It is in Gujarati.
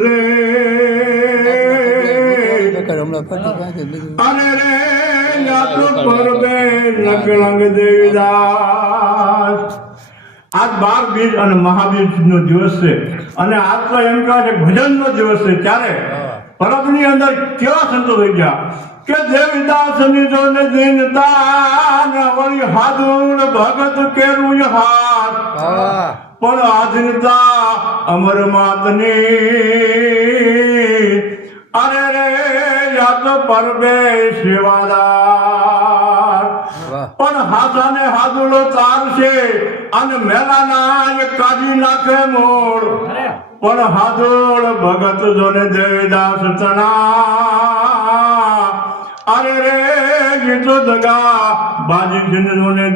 રે અને રે યાદ પરબે લગલંગ દેવીદાસ. આજ 12 બીજ અને મહાબીજ નો દિવસ છે અને આજ તો એમ કહેવાય છે ભજન નો દિવસ છે. ત્યારે પરબની અંદર કેવા સંતો થઈ ગયા કે દેવીદાસ ની જોને દીનતા ને વળી હાદુડ ભગત કેરું હાથ પણ આધીનતા અમર માતની અરે રે યાદ પરબે સેવાદાર પણ હાથાને હાદુડો તારશે અને મેલાના કાઢી નાખે મોડ પણ હાદોળ ભગત જોને દેવીદાસ તણા અરે રે ગીતો દગા બાજી જોને